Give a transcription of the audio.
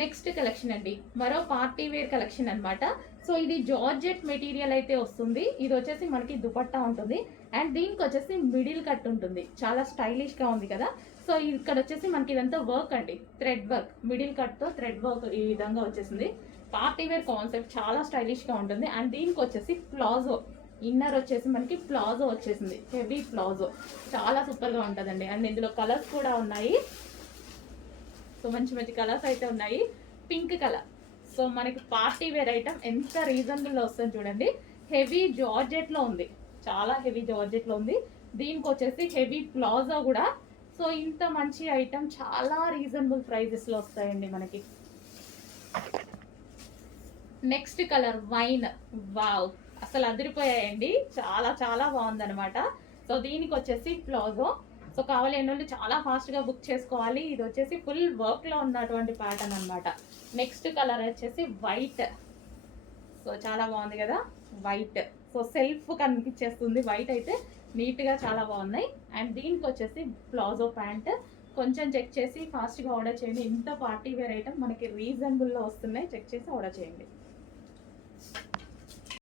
Next collection అండి, మరో party wear collection అన్నమాట. సో ఇది జార్జెట్ మెటీరియల్ అయితే వస్తుంది. ఇది వచ్చేసి మనకి దుపట్టా ఉంటుంది అండ్ దీనికి వచ్చేసి మిడిల్ కట్ ఉంటుంది. చాలా స్టైలిష్ గా ఉంది కదా. సో ఇక్కడ వచ్చేసి మనకి ఇదంతా వర్క్ అండి, థ్రెడ్ వర్క్, మిడిల్ కట్ తో థ్రెడ్ వర్క్ ఈ విధంగా వచ్చేసింది. పార్టీ వేర్ కాన్సెప్ట్ చాలా స్టైలిష్ గా ఉంటుంది. అండ్ దీనికి వచ్చేసి ప్లాజో ఇన్నర్ వచ్చేసి మనకి ప్లాజో వచ్చేసింది, హెవీ ప్లాజో, చాలా సూపర్ గా ఉంటుందండి. అండ్ ఇందులో కలర్స్ కూడా ఉన్నాయి. సో మంచి మంచి కలర్స్ అయితే ఉన్నాయి. Pink colour. సో మనకి పార్టీ వేర్ ఐటమ్ ఎంత రీజనబుల్ వస్తుంది చూడండి. హెవీ జార్జెట్ లో ఉంది, చాలా హెవీ జార్జెట్ లో ఉంది. దీనికి వచ్చేసి హెవీ ప్లాజో కూడా. సో ఇంత మంచి ఐటమ్ చాలా రీజనబుల్ ప్రైజెస్ లో వస్తాయండి మనకి. నెక్స్ట్ కలర్ వైన్, వావ్, అసలు అదిరిపోయాయండి, చాలా చాలా బాగుందనమాట. సో దీనికి వచ్చేసి ప్లాజో. సో కావాలి అన్నోళ్ళు చాలా ఫాస్ట్గా బుక్ చేసుకోవాలి. ఇది వచ్చేసి ఫుల్ వర్క్లో ఉన్నటువంటి ప్యాటర్న్ అనమాట. నెక్స్ట్ కలర్ వచ్చేసి వైట్. సో చాలా బాగుంది కదా వైట్. సో సెల్ఫ్ కనిపించేస్తుంది వైట్ అయితే, నీట్గా చాలా బాగున్నాయి. అండ్ దీనికి వచ్చేసి ప్లాజో ప్యాంట్. కొంచెం చెక్ చేసి ఫాస్ట్గా ఆర్డర్ చేయండి. ఇంత పార్టీ వేర్ ఐటమ్ మనకి రీజనబుల్లో వస్తున్నాయి, చెక్ చేసి ఆర్డర్ చేయండి.